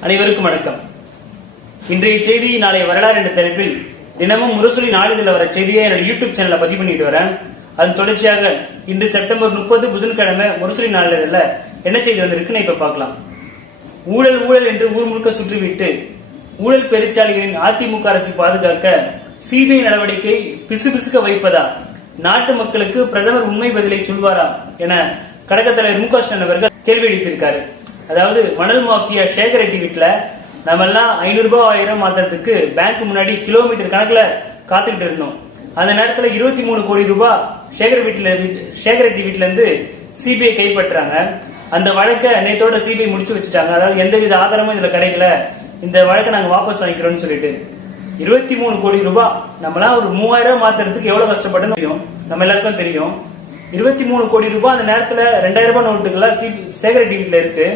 அனைவருக்கும் வணக்கம். இன்றைய செய்தி நாளை வரலாறு என்ற தலைப்பில் தினமும் முரசொலி நாளிதழ் வர செய்தியை என்னோட யூடியூப் சேனல்ல பதிவு பண்ணிட்டு வரேன். அதன் தொடர்ச்சியாக இன்று செப்டம்பர் முப்பது புதன்கிழமை முரசொலி நாளிதழில் என்ன செய்தி வந்திருக்குன்னு இப்ப பார்க்கலாம். ஊழல் ஊழல் என்று ஊர் முழுக்க சுற்றிவிட்டு ஊழல் பெருச்சாலிகளின் அதிமுக அரசு பாதுகாக்க சிபிஐ நடவடிக்கை பிசுபிசுக்க வைப்பதா? நாட்டு மக்களுக்கு பிரதமர் உண்மை பதிலை சொல்வாரா? என கழகத் தலைவர் மு க ஸ்டாலின் அவர்கள் கேள்வி எழுப்பியிருக்காரு. அதாவது மணல் மாஃபியா சேகர் ரெட்டி வீட்டுல நம்ம எல்லாம் ஐநூறு ரூபாய் ஆயிரம் மாத்திரத்துக்கு பேங்க் முன்னாடி கிலோமீட்டர் கணக்குல காத்துக்கிட்டு இருந்தோம். அந்த நேரத்துல இருபத்தி மூணு கோடி ரூபாய் சேகர் வீட்டுல சேகர் ரெட்டி வீட்டுல இருந்து சிபிஐ கைப்பற்றாங்க அந்த வழக்கை நேத்தோட சிபிஐ முடிச்சு வச்சுட்டாங்க. அதாவது எந்தவித ஆதாரமும் இதுல கிடைக்கல. இந்த வழக்கை நாங்க வாபஸ் வாங்கிக்கிறோம்னு சொல்லிட்டு. இருபத்தி மூணு கோடி ரூபாய் நம்மளாம் ஒரு மூவாயிரம் ரூபாய் எவ்வளோ எவ்வளவு தெரியும். நம்ம எல்லாருக்கும் தெரியும். இருபத்தி மூணு கோடி ரூபாய் அந்த நேரத்துல ரெண்டாயிரம் ரூபாய் நோட்டுகள்லாம் சேகரிட்டி வீட்டுல இருக்கு.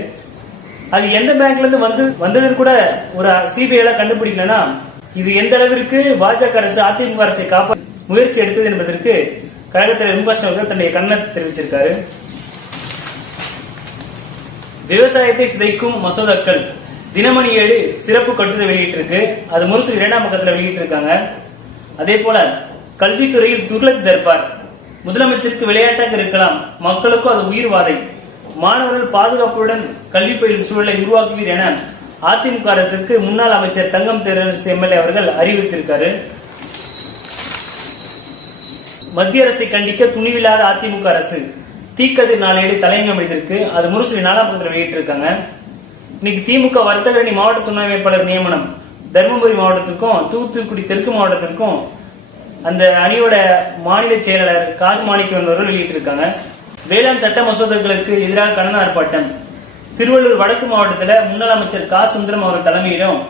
அது எந்த பேங்க்ல இருந்து வந்து வந்ததுன்னு கூட ஒரு சிபிஐ கண்டுபிடிக்கலனா இது எந்த அளவிற்கு பாஜக அரசு அதிமுக அரசை காப்ப முயற்சி எடுத்தது என்பதற்கு கழகத்தில் முகாஸ்டன் அவர்கள் தன்னுடைய கண்ணத்தை தெரிவிச்சிருக்காரு. விவசாயத்தை சிதைக்கும் மசோதாக்கள் தினமணி ஏழு சிறப்பு கட்டுரை வெளியிட்டிருக்கு. அது முரசு இரண்டாம் பக்கத்தில் வெளியிட்டிருக்காங்க. அதே போல கல்வித்துறையில் துர்லக் தர்பார் முதலமைச்சருக்கு விளையாட்டாக இருக்கலாம் மக்களுக்கும் அது உயிர் வாதை. மாணவர்கள் பாதுகாப்புடன் கல்வி பயிலும் சூழலை உருவாக்குவீர் என அதிமுக அரசுக்கு முன்னாள் அமைச்சர் தங்கம் தெரசு எம்எல்ஏ அவர்கள் அறிவித்திருக்காரு மத்திய அரசை கண்டிக்க துணிவில்லாத அதிமுக அரசு. தீக்கதிர் நாளேடு தலையங்கம் எழுதியிருக்கு அது முரசொலி நாலாம் பக்கத்தில் வெளியிட்டிருக்காங்க. இன்னைக்கு திமுக வர்த்தகரணி மாவட்ட துணை அமைப்பாளர் நியமனம். தருமபுரி மாவட்டத்திற்கும் தூத்துக்குடி தெற்கு மாவட்டத்திற்கும் அந்த அணியோட மாநில செயலாளர் காசு மாணிக்கம் என்பவர்கள் வெளியிட்டிருக்காங்க. வேளாண் சட்ட மசோதாக்களுக்கு எதிராக கண்டன ஆர்ப்பாட்டம். திருவள்ளூர் வடக்கு மாவட்டத்தில் முன்னாள் அமைச்சர் கா. சுந்தரம் அவர் தலைமையிலும்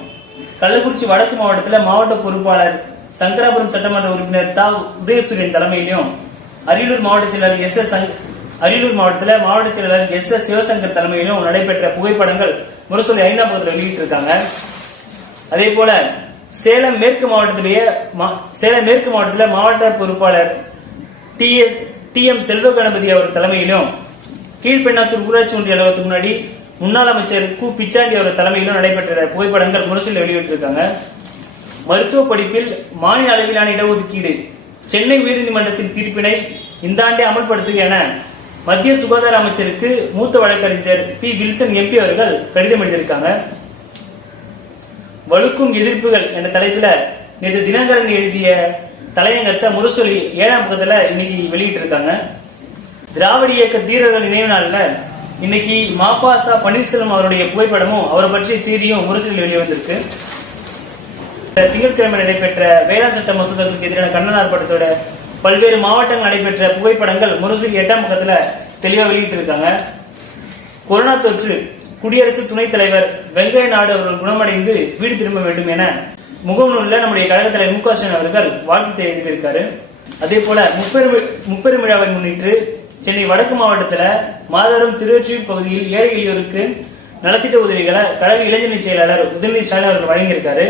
கள்ளக்குறிச்சி வடக்கு மாவட்டத்தில் மாவட்ட பொறுப்பாளர் சங்கராபுரம் சட்டமன்ற உறுப்பினர் தா. உதயசூரியன் தலைமையிலும் அரியலூர் மாவட்ட செயலர் எஸ். எஸ். அரியலூர் மாவட்டத்தில் மாவட்ட செயலாளர் எஸ். எஸ். சிவசங்கர் தலைமையிலும் நடைபெற்ற புகைப்படங்கள் முரசொலி ஐந்தாம் பகுதியில் வெளியிட்டிருக்காங்க. அதே போல சேலம் மேற்கு மாவட்டத்திலேயே மா- சேலம் மேற்கு மாவட்டத்தில் மாவட்ட பொறுப்பாளர் D S T M Selva Ganapathi அவர் தலைமையிலும் கீழ்பெண்ணாத்தூர் ஊராட்சி ஒன்றிய அலுவலகத்துக்கு முன்னாடி முன்னாள் அமைச்சர் கு. பிச்சாண்டி அவர் தலைமையிலும் நடைபெற்ற புகைப்படங்கள் முரசில் வெளியிட்டிருக்காங்க. மருத்துவ படிப்பில் மாநில அளவிலான இடஒதுக்கீடு சென்னை உயர்நீதிமன்றத்தின் தீர்ப்பினை இந்த ஆண்டே அமல்படுத்துக என மத்திய சுகாதார அமைச்சருக்கு மூத்த வழக்கறிஞர் பி. வில்சன் எம்பி அவர்கள் கடிதம் எழுதியிருக்காங்க. வலுக்கும் எதிர்ப்புகள் என்ற தலைப்புல நேற்று தினகரன் எழுதிய தலையங்கத்தை முரசொலி ஏழாம் பக்கத்துல இன்னைக்கு வெளியிட்டு இருக்காங்க திராவிட இயக்க தீரர்கள் நினைவு நாள்ல இன்னைக்கு மாப்பாசா பன்னீர்செல்வம் அவருடைய புகைப்படமும் அவரை பற்றிய செய்தியும் முரசொலியில் வெளிவந்திருக்கு திங்கட்கிழமை நடைபெற்ற வேளாண் சட்ட மசோதாக்களுக்கு எதிரான கண்டன ஆர்ப்பாட்டத்தோட பல்வேறு மாவட்டங்கள் நடைபெற்ற புகைப்படங்கள் முரசொலி எட்டாம் பக்கத்துல தெளிவா வெளியிட்டு இருக்காங்க கொரோனா தொற்று குடியரசு துணைத் தலைவர் வெங்கைய நாடு அவர்கள் குணமடைந்து வீடு திரும்ப வேண்டும் என முகநூலில் நம்முடைய கழக தலைவர் மு க ஸ்டாலின் அவர்கள் வாழ்த்து தெரிவித்திருக்காரு. அதே போல முப்பெரும் முப்பெரும் விழாவை முன்னிட்டு சென்னை வடக்கு மாவட்டத்தில் மாதரும் திருவொற்றியூர் பகுதியில் ஏழை எளியோருக்கு நலத்திட்ட உதவிகளை கழக இளைஞரணி செயலாளர் உதயநிதி ஸ்டாலின் அவர்கள் வழங்கியிருக்காரு.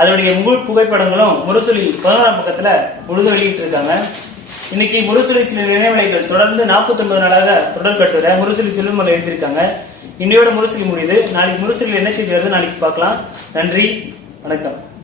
அதனுடைய முழு புகைப்படங்களும் முரசொலி பதினோராம் பக்கத்தில் முழுது வெளியிட்டிருக்காங்க. இன்னைக்கு முரசொலி சில நினைவலைகள் தொடர்ந்து 49 நாளாக தொடர் கட்டுரை முரசொலி செல்வமலை எழுதியிருக்காங்க. இன்னையோட முரசொலி முடியுது. நாளைக்கு முரசொலியில் என்ன செய்தி வருது நாளைக்கு பார்க்கலாம். நன்றி. வணக்கம்.